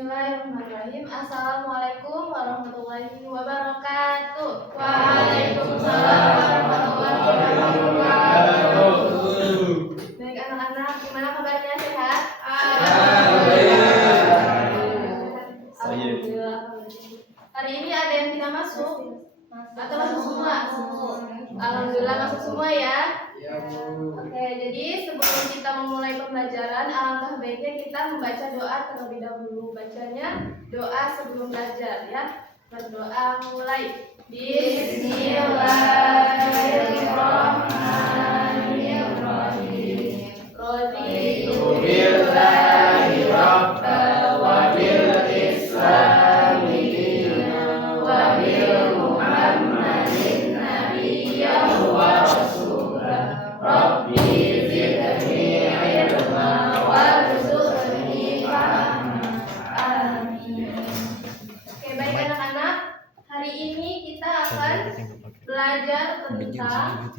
Bismillahirrahmanirrahim. Assalamualaikum warahmatullahi wabarakatuh. Waalaikumsalam warahmatullahi wabarakatuh. Baik anak-anak, gimana kabarnya, sehat? Alhamdulillah. Hari ini ada yang tidak masuk? Atau masuk semua? Alhamdulillah masuk semua ya. Oke, jadi sebelum kita memulai pembelajaran, alangkah baiknya kita membaca doa terlebih dahulu. Bacanya doa sebelum belajar ya. Berdoa mulai. Bismillahirrahmanirrahim. Raditu billahi rabban wa bil islami dinan wa bil muhammadin nabiyyan wa rasulah. Rabbi zidni ilma warzuqni fahma. Amin. Oke, baik anak-anak. Hari ini kita akan belajar tentang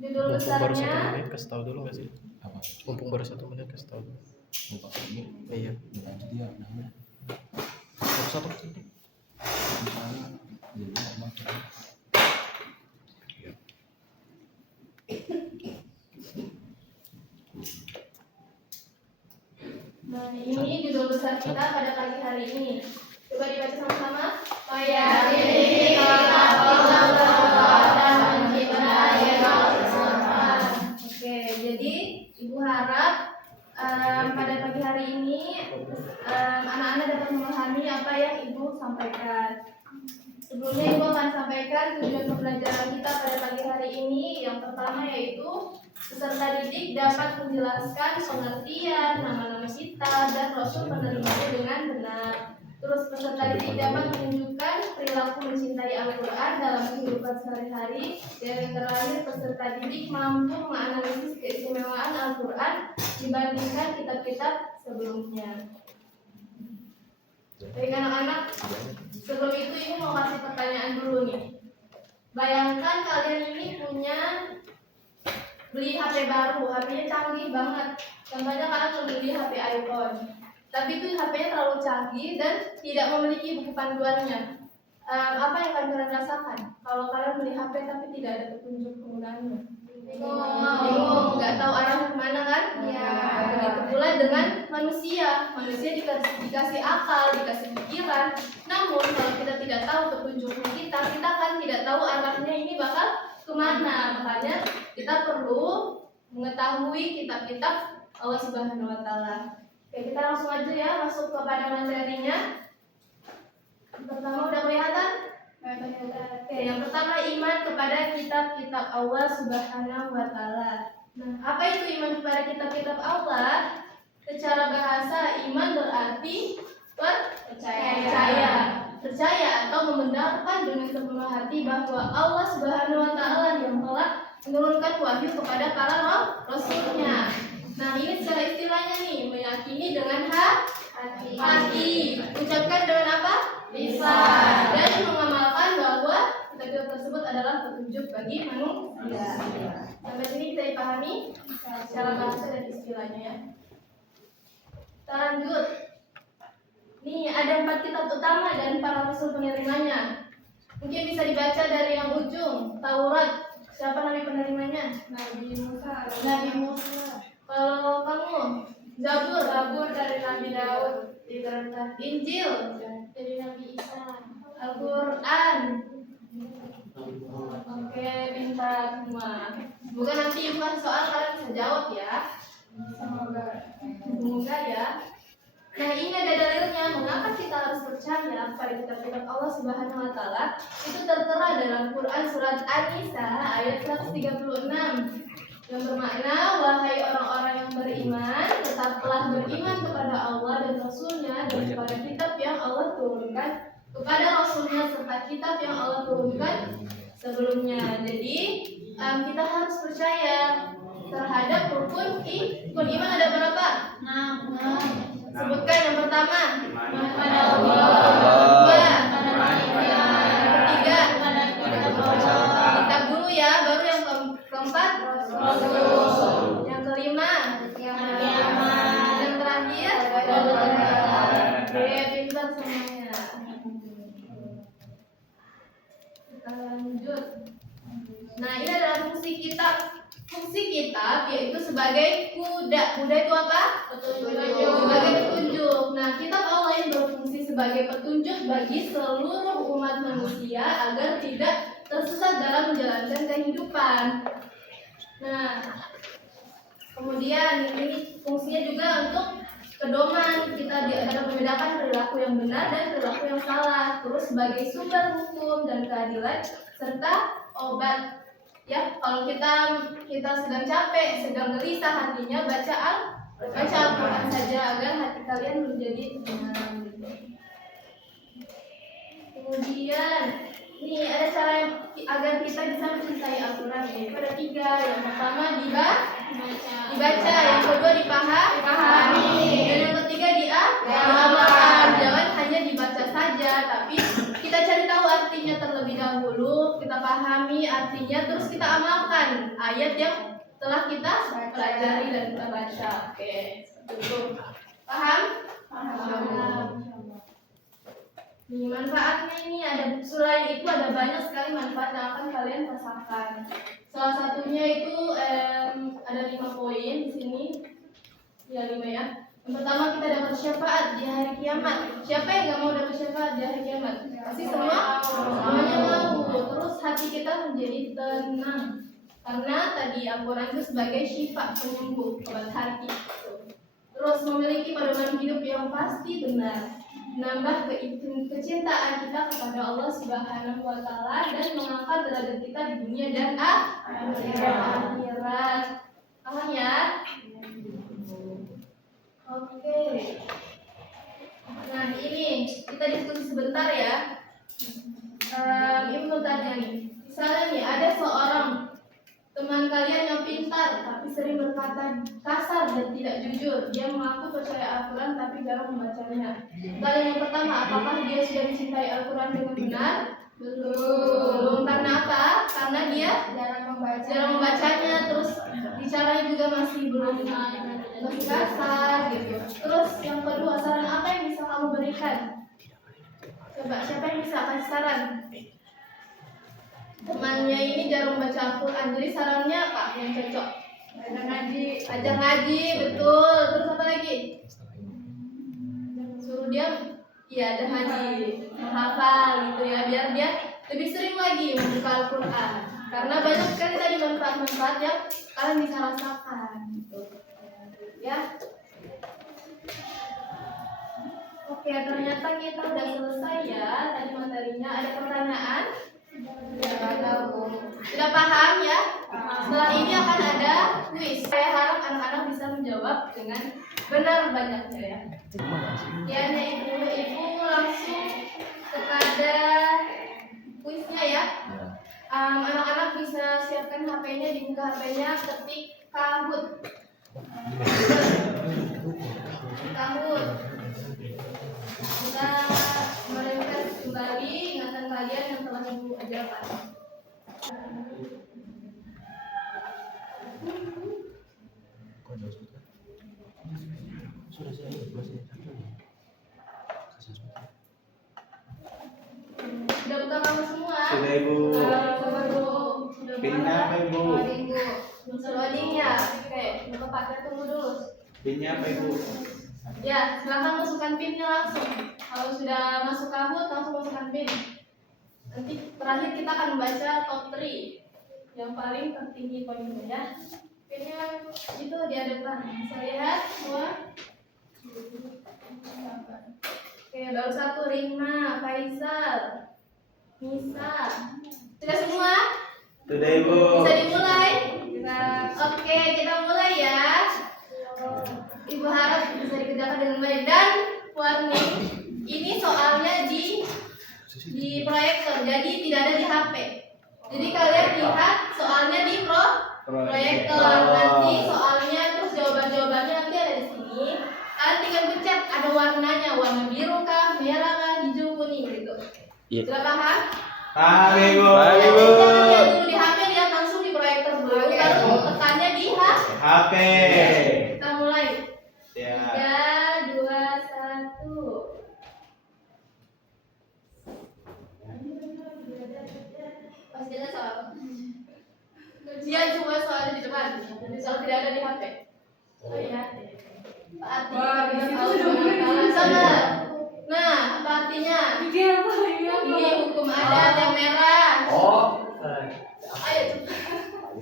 judul Baru 1 besarnya. menit kasih tahu dulu nggak sih? Apa? Mumpung baru 1 menit kasih tahu dulu. Lupa ini. Iya. Dia namanya. Baru 1 menit. Misalnya jadi apa? Nah, ini judul besar kita pada pagi hari ini. Coba dibaca sama-sama. Oke, jadi Ibu harap pada pagi hari ini anak-anak dapat memahami apa yang Ibu sampaikan. Sebelumnya Ibu akan sampaikan tujuan pembelajaran kita pada pagi hari ini. Yang pertama yaitu peserta didik dapat menjelaskan pengertian nama-nama kita dan rasul penerimanya dengan benar. Terus peserta didik dapat menunjukkan perilaku mencintai Al-Quran dalam kehidupan sehari-hari. Dan yang terakhir, peserta didik mampu menganalisis keistimewaan Al-Quran dibandingkan kitab-kitab sebelumnya. Baik anak-anak, sebelum itu Ibu mau kasih pertanyaan dulu nih. Bayangkan kalian ini beli HP baru, HP-nya canggih banget. Contohnya kalian beli HP iPhone, tapi itu HP-nya terlalu canggih dan tidak memiliki buku panduannya. Apa yang kalian rasakan kalau kalian beli HP tapi tidak ada petunjuk penggunaannya? Bingung, nggak tahu arah kemana kan? Ya. Begitu pula dengan manusia dikasih akal, dikasih pikiran. Namun kalau kita tidak tahu petunjuknya kita kan tidak tahu arahnya ini bakal kemana. Makanya kita perlu mengetahui kitab-kitab Allah Subhanahu Wa Taala. Oke, kita langsung aja ya masuk kepada materinya. Pertama udah kelihatan? Oke, yang pertama iman kepada kitab-kitab Allah Subhanahu Wa Taala. Nah, apa itu iman kepada kitab-kitab Allah? Secara bahasa iman berarti percaya atau membenarkan dengan sepenuh hati bahwa Allah Subhanahu Wa Taala yang telah menurunkan wahyu kepada para rasulnya. Nah, ini secara istilahnya nih, meyakini dengan hati, ucapkan dengan apa? Lisan, dan mengamalkan bahwa kitab tersebut adalah petunjuk bagi manusia. Sampai sini bisa dipahami secara bahasa dan istilahnya ya. Kita lanjut. Nih ada 4 kitab utama dan para rasul pengirimanya. Mungkin bisa dibaca dari yang ujung. Taurat, siapa nabi penerimanya? Nabi Musa. Kalau kamu, Zabur dari Nabi Daud. Injil dari Nabi Isa. Al-Quran. Oke, pintar semua. Semoga nanti Ibu kasih soal kalian bisa jawab ya. Semoga ya. Nah, ini ada dalilnya mengapa kita harus percaya pada kitab-kitab Allah Subhanahu Wa Taala. Itu tertera dalam Quran surat An-Nisa ayat 136 yang bermakna, wahai orang-orang yang beriman, tetaplah beriman kepada Allah dan Rasulnya dan kepada kitab yang Allah turunkan kepada Rasulnya serta kitab yang Allah turunkan sebelumnya. Jadi kita harus percaya terhadap rukun iman. Ada berapa? 6. Sebutkan yang pertama. Kepada Allah. Ketiga. Kitab dulu ya, baru yang keempat. Yang kelima. Yang terakhir. sehat semuanya. Kita lanjut. Nah, ini adalah fungsi kita. Fungsi kita yaitu sebagai kuda. Kuda itu apa? Petunjuk. Sebagai petunjuk. Nah, kita tahu yang berfungsi sebagai petunjuk bagi seluruh umat manusia agar tidak tersesat dalam menjalankan kehidupan. Nah, kemudian ini fungsinya juga untuk pedoman. Kita dapat membedakan perilaku yang benar dan perilaku yang salah. Terus sebagai sumber hukum dan keadilan serta obat. Ya, kalau kita sedang capek, sedang gelisah hatinya, baca Al-Quran saja agar hati kalian menjadi tenang. Kemudian, nih ada cara agar kita bisa mencintai Al-Quran. Yaitu ada 3. Yang pertama dibaca, yang kedua dipahami, dan yang ketiga diamalkan. Jangan hanya dibaca saja, tapi kita cari tahu artinya terlebih dahulu, kita pahami artinya, terus kita amalkan ayat yang telah kita pelajari dan kita baca. Oke, seperti itu. Paham? Paham. Nih, manfaatnya ini ada, selain itu ada banyak sekali manfaat yang akan kalian rasakan. Salah satunya itu ada 5 poin di sini. Ya, 5 ya. Yang pertama, kita dapat syafaat di hari kiamat. Siapa yang nggak mau dapat syafaat di hari kiamat? Pasti semuanya mau. Terus hati kita menjadi tenang. Karena tadi Al-Quran itu sebagai syifa, penyembuh, obat hati. Terus memiliki pedoman hidup yang pasti benar. Menambah kecintaan kita kepada Allah Subhanahu wa Ta'ala dan mengangkat derajat kita di dunia dan akhirat. Paham ya? Oke. Nah, ini kita diskusi sebentar ya. Ini mau tanya nih. Misalnya nih ada seorang teman kalian yang pintar tapi sering berkata kasar dan tidak jujur. Dia mengaku percaya Al-Quran tapi jarang membacanya. Kalian yang pertama, apakah dia sudah mencintai Al-Quran dengan benar? Belum. Karena apa? Karena dia jarang membacanya. Terus bicaranya juga masih belum kasar gitu. Terus yang kedua, saran apa yang bisa kamu berikan? Coba, siapa yang bisa kasih saran? Temannya ini jarang baca Al-Quran, jadi sarannya apa yang cocok? Ajak ngaji, betul. Terus apa lagi? Suruh dia, ya ada ngaji, menghafal gitu ya, biar dia lebih sering lagi membuka Al-Quran. Karena banyak sekali tadi manfaat-manfaat yang kalian bisa rasakan gitu. Ya. Oke, ternyata kita udah selesai ya tadi materinya. Ada pertanyaan? Sudah paham ya? Setelah ini akan ada kuis. Saya harap anak-anak bisa menjawab dengan benar banyaknya ya. Ya, ibu langsung kepada kuisnya ya. Anak-anak bisa siapkan HP-nya, dibuka HP-nya, ketik kahut. Kahut. Kita merefresh kembali ingatan kalian yang telah ibu ajarkan. Sudah saya Sudah buka kamu semua? Sudah, Ibu. Pinnya apa, Ibu? Loading ya. Oke, buka pakai, tunggu dulu. Pinnya apa, Ibu? Ya, silahkan masukkan pinnya langsung. Kalau sudah masuk kabut, langsung masukkan pin. Nanti terakhir kita akan membaca top 3 yang paling tertinggi poinnya ya. Pinnya itu di depan. Bisa lihat semua? Oke, baru satu, Rima, Faisal, Nisa. Sudah semua? Sudah, Ibu. Bisa dimulai? Oke, kita mulai ya. Ibu harap bisa dikerjakan dengan baik. Dan warning, ini soalnya di proyektor, jadi tidak ada di HP. Jadi kalian lihat soalnya di proyektor. Nanti soalnya terus jawaban-jawabannya nanti ada di sini. Kalian tinggal pencet ada warnanya, warna biru kah, merah kah, hijau, kuning gitu. Iya. Sudah paham? Paham, Ibu. Jangan lihat dulu di HP, lihat langsung di proyektor dulu. Baru tekannya di HP. Kita mulai. Ya. 3, 2, 1. Lihat semua soalnya di depan. Soal tidak ada di HP. Oh iya. Apa artinya? Sabar. Nah, apa artinya? Ini hukum adat yang merah. Ayo cepat.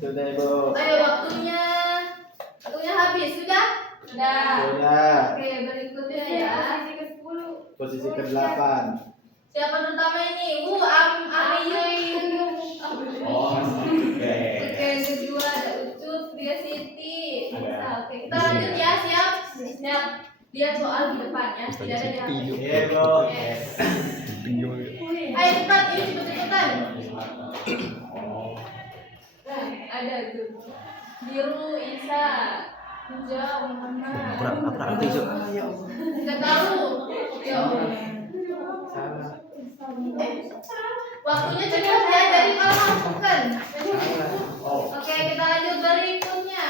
Sudah Ibu. Ayo waktunya habis sudah? Sudah. Oke, berikutnya ya. Posisi ke-8. Siapa pertama ini? Amiyun. Oke. Oke, kedua ada Ucup, dia Siti. Bisa. Oke, kita lanjut ya. Siap. Lihat soal di depan ya. Tidak ada di HP. Iya, Bu. Yes. Tinggi. Ayo cepat, ini cepet-cepetan. Nah, ada tuh. Biru, Isa, hijau, Muhammad. Aku ngerti Cuk. Tidak tahu. Yuk. Salah. Waktunya cepat ya dari kalau masukkan. Oke, kita lanjut berikutnya.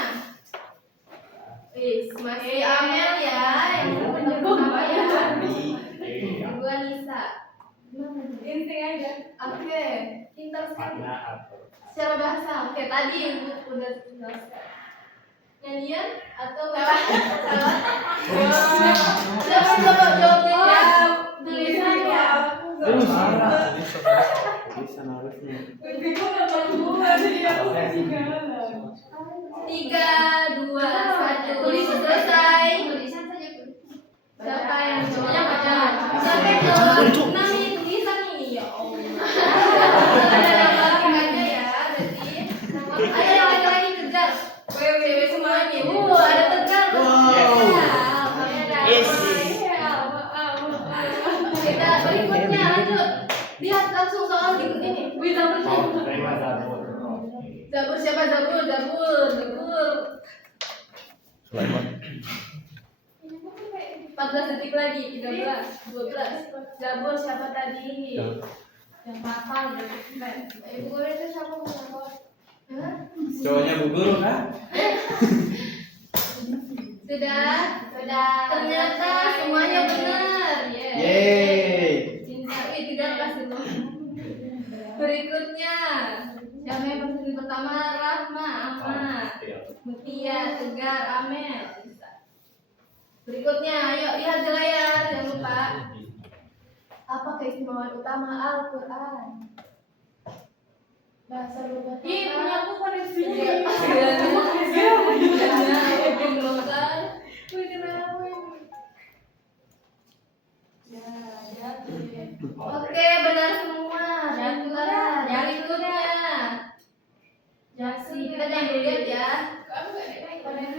Masih Amel ya, yang pertama ya. Kedua Nisa. Inti aja. Oke, pintar sekali. Secara bahasa, oke tadi Ibu udah selesai. Nyanyian atau salah? Jawabnya ya. Tulisan ya. Bisa harusnya. 3, 2, 1. Tulisan selesai. Siapa yang jawabnya pacaran? Siapa yang jawab? Nah, ini tulisan ini ya Allah. Ada ya, berarti. Ayo yang laki-laki kejar. Cewek semuanya. Ada tegar. Kita berikutnya lanjut. Lihat langsung soal berikut ini. Zabur siapa? Zabur. Sulaiman. 14 detik lagi. 13, 12. Zabur siapa tadi? Yang hafal berarti. Ibu guru itu siapa? Cowoknya Bu Guru kan? Sudah. Ternyata semuanya benar. Yeay. Pintar. Tidak kasih dulu. Berikutnya, siapa yang persegi pertama? Rahma, Ahmad, Mutia, Tegar, Amel. Bisa. Berikutnya, ayo lihat di layar, jangan lupa. Apa keistimewaan utama Al-Quran? Bahasa lugat. Ih, punya aku koneksinya. Oke, benar semua. Yang berikutnya. Kita jangan lihat ya.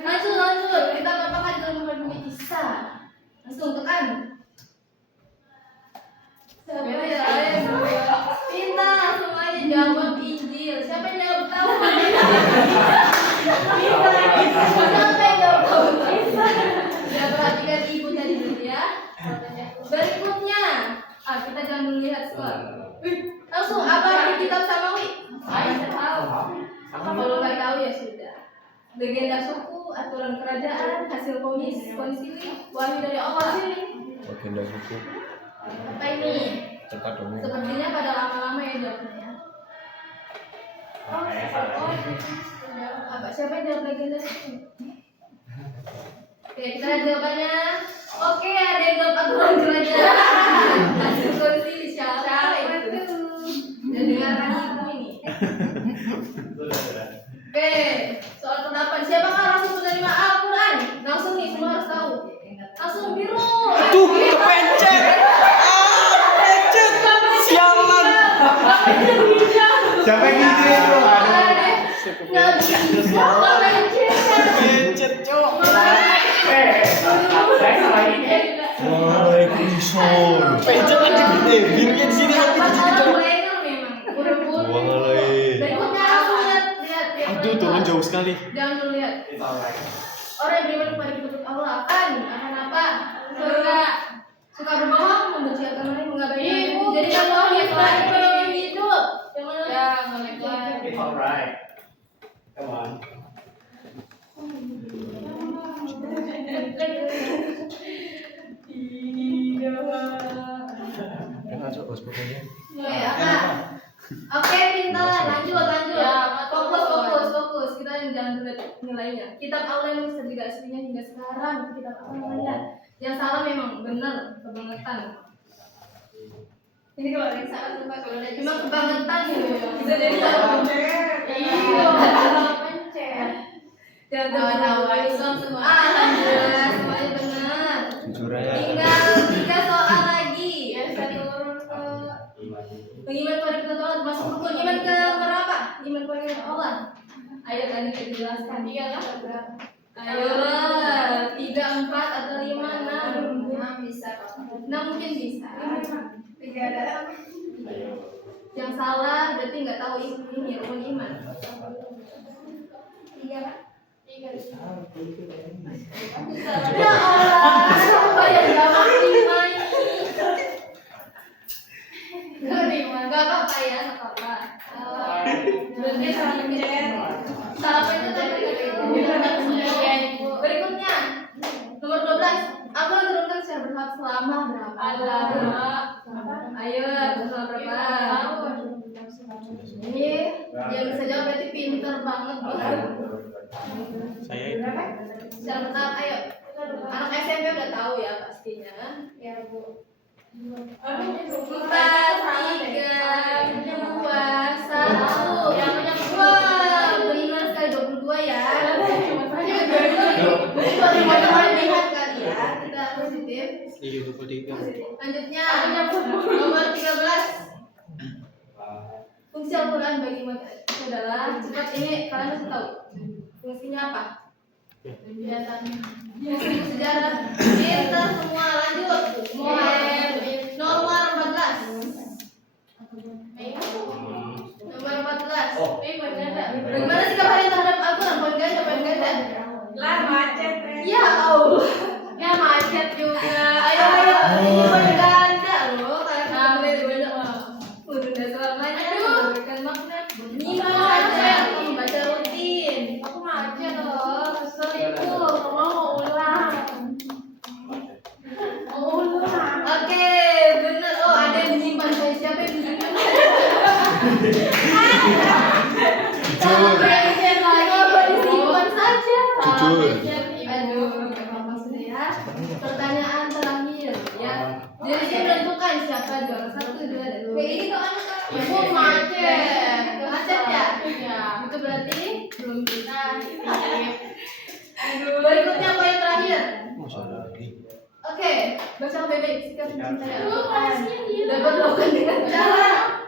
Lanjut. Kita apakah dalam memiliki kisah? Langsung tekan. Pintar semuanya jawab Injil. Siapa yang jawab tahu? Siapa yang jawab tahu? Ya perhatikan ibu tadi dulu ya. Berikutnya, kita jangan melihat skor. Langsung apa di kitab Samawi? Saya tahu. Kalau nggak tahu ya sudah. Legenda suku, aturan kerajaan, hasil konsili, wahyu dari Allah. Agenda suku. Apa ini? Cepat dong. Sepertinya pada lama-lama ya jawabnya. Apa siapa yang jawab legenda suku? Oke, kita lihat jawabannya. Oke, ada yang jawab aturan kerajaan. Hasil konsili siapa itu? Dan dengarkan ibu ini. Oke, soal pendapat siapakah langsung menerima Al-Quran? Langsung nih, semua harus tahu. Langsung biru. Tuh, kepencet. Kepencet. Sialan. Siapa yang gitu itu? Nggak bisa, Kepencet, Cok. Waalaikumsalam. Pencet aja gede. Birunya di sini tapi di sini, Cok. Berikutnya langsung lihat. Aduh, turun jauh sekali. Jangan dulu lihat. Orang yang beriman kepada petunjuk Allah akan apa? Surga. Suka berbohong, membenci agama lain, mengabaikan. Jadi kalau bohong ya selain hidup. Jangan lagi. Alright. Come on. Enak, Cok, bos pokoknya. Apa? Oke, pintar. Lanjut. apa namanya? Yang salah memang benar kebangetan. Ini kalau ada yang salah sumpah kalau ada memang kebangetan gitu. Bisa jadi salah pencet. Iya, salah pencet. Dan tahu Islam semua. Alhamdulillah semuanya benar. Jujur aja. Tinggal 3 soal lagi. Yang satu turun ke beriman kepada kita Allah termasuk rukun iman ke berapa? Iman kepada Allah. Ayo tadi kita jelaskan 3 lah berapa? Ayo lah 3, 4 atau 5, 6 bisa. 6 mungkin bisa. 3 ada. Yang salah berarti nggak tahu ini rukun iman. 3 Pak. 3. Ya Allah, siapa yang jawab 5 ini? Gak apa-apa ya, gak apa-apa. Berarti salah pencet. Salah pencet tadi. Berikutnya nomor 12. Apa yang turunkan secara berhak selama berapa? Ayo, selama berapa? Ini yang bisa jawab berarti pinter banget. Saya itu. Secara bertahap, ayo. Anak SMP udah tahu ya pastinya. Ya Bu. 4, 3, 2, 1. Wah, benar sekali 22 ya. Ini paling lihat kali ya. Kita positif. Iya 23. Lanjutnya nomor 13. Fungsi Al-Quran bagi manusia adalah cepat ini kalian harus tahu. Fungsinya apa? Fungsi sejarah. Pintar semua lanjut. Nomor 14. Nomor 14. Bagaimana sikap kalian terhadap Al-Quran? Poin ganda, poin ganda. Lah macet. Ya Allah. Ya macet juga. Ayo. Ini poin ganda loh. Kalian boleh udah selamanya. Berikan makna. Nyimak saja. Baca rutin. Aku macet loh. Kesel itu. Mau ulang. Oke, bener. Oh, ada yang menyimpan. Siapa yang menyimpan? Disimpan saja. Jujur. Aduh, apa sudah ya? Pertanyaan terakhir ya. Jadi dia menentukan siapa juara 1, 2, dan 3. Ini tuh anak ibu macet. Macet ya? Ya. Itu berarti belum bisa. Aduh. Berikutnya poin terakhir. Masa lagi. Oke, baca bebek sikap mencintai Al-Quran. Dapat melakukan dengan cara.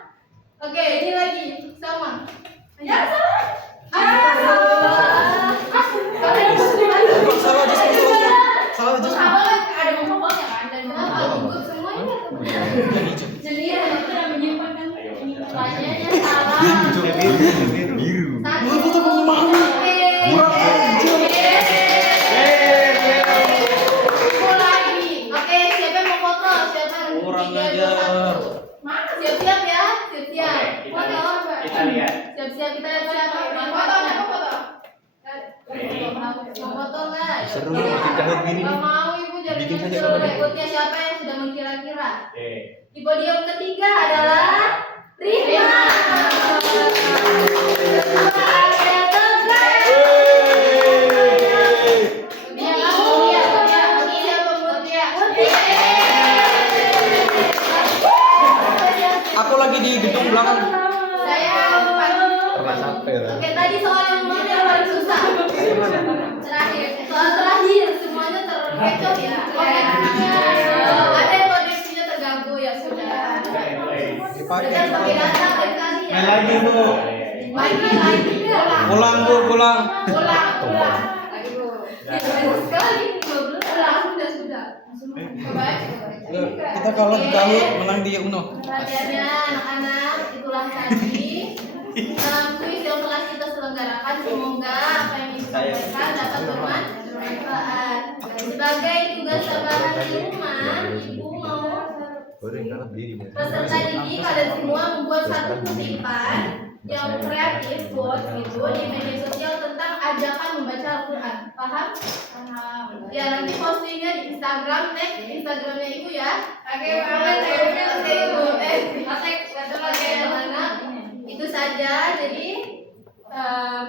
Oke, ini lagi sama. Ya salah. Salah. Kalian harus dimana? Salah justru. Salah justru. Sama kan ada ngomongnya kan dan kenapa ikut semuanya? Jadi itu yang menyimpan ini pertanyaannya salah. Biru. Oke, siapa yang mau foto? Siapa yang Kurang 3, 2, ajar. 1? Mana? Siap-siap ya, siap-siap. Foto. Kita lihat. Siap-siap kita lihat siapa. Foto, foto. Mau foto nggak? Seru bikin kahut gini Nggak nih. mau ibu jadi Bikin saja muncul. kalau Berikutnya siapa yang sudah mengkira-kira? Oke. Di podium ketiga adalah Rima. Aku lagi di gedung belakang. Pernah sampai lah. Oke, tadi soal yang mana yang paling susah? Terakhir. Soal terakhir semuanya terkecoh ya. Ada yang koneksinya terganggu ya sudah. Dipakai. Sudah pakai data dari tadi ya. Main lagi bu. Lagi. Pulang bu, pulang. Ulang. Aduh. Ini sekali 15 sudah. Coba aja. Kita kalau di kahut menang di Uno. Perhatiannya anak-anak, itulah tadi kuis yang telah kita selenggarakan. Semoga apa yang disampaikan dapat bermanfaat. Sebagai tugas tambahan di rumah, ibu mau peserta didik kalian semua membuat satu kutipan yang kreatif buat gitu di media sosial tentang ajakan membaca Al-Quran. Paham? Paham. Ya nanti postingnya di Instagram, tag Instagramnya ibu ya. Oke, ibu. Anak. Itu saja. Jadi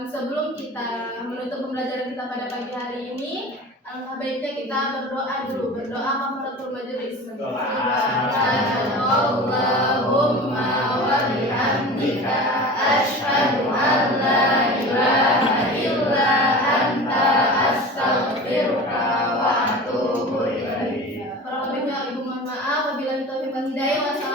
sebelum kita menutup pembelajaran kita pada pagi hari ini, Alangkah baiknya kita berdoa dulu, berdoa kafaratul majelis. Subhanallahumma wa bihamdika asyhadu an la ilaha illa anta astaghfiruka wa atubu ilaik. Kurang lebihnya ibu mohon maaf. Wabillahi taufiq wal hidayah.